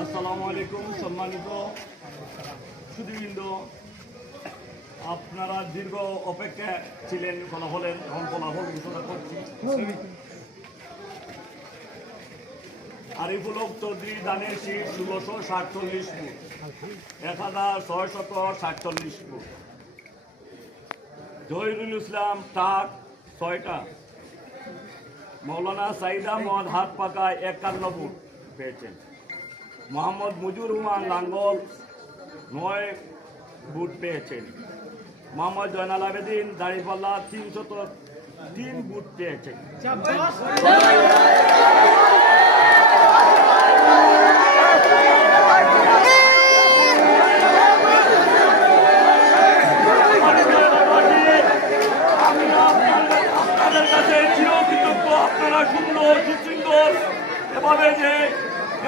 আসসালামু আলাইকুম। সম্মানিত সুধীবৃন্দ, আপনারা দীর্ঘ অপেক্ষা ছিলেন ফলাফলের, এখন ফলাফল ঘোষণা করছি। আরিফুল হক চৌধুরী দানের শীত 1647 ফুট, 1647 ফুট। জহিরুল ইসলাম টাক 6টা। মৌলানা সাইদ আহমদ হাত পাকায় 51 ফুট পেয়েছেন। মোহাম্মদ মুজিবুর রহমান লাঙ্গল 9 ফুট পেয়েছেন। মোহাম্মদ জয়নাল আবেদিন দাঁড়িপাল্লা 303 ফুট পেয়েছেন। আপনাদের কাছে চিরকৃতজ্ঞ। আপনারা সুন্দর সুশৃঙ্খল এভাবে যে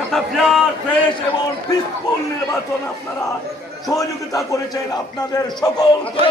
একটা ফেয়ার ফ্রেশ এবং পিসফুল নির্বাচন আপনারা সহযোগিতা করেছেন, আপনাদের সকলকে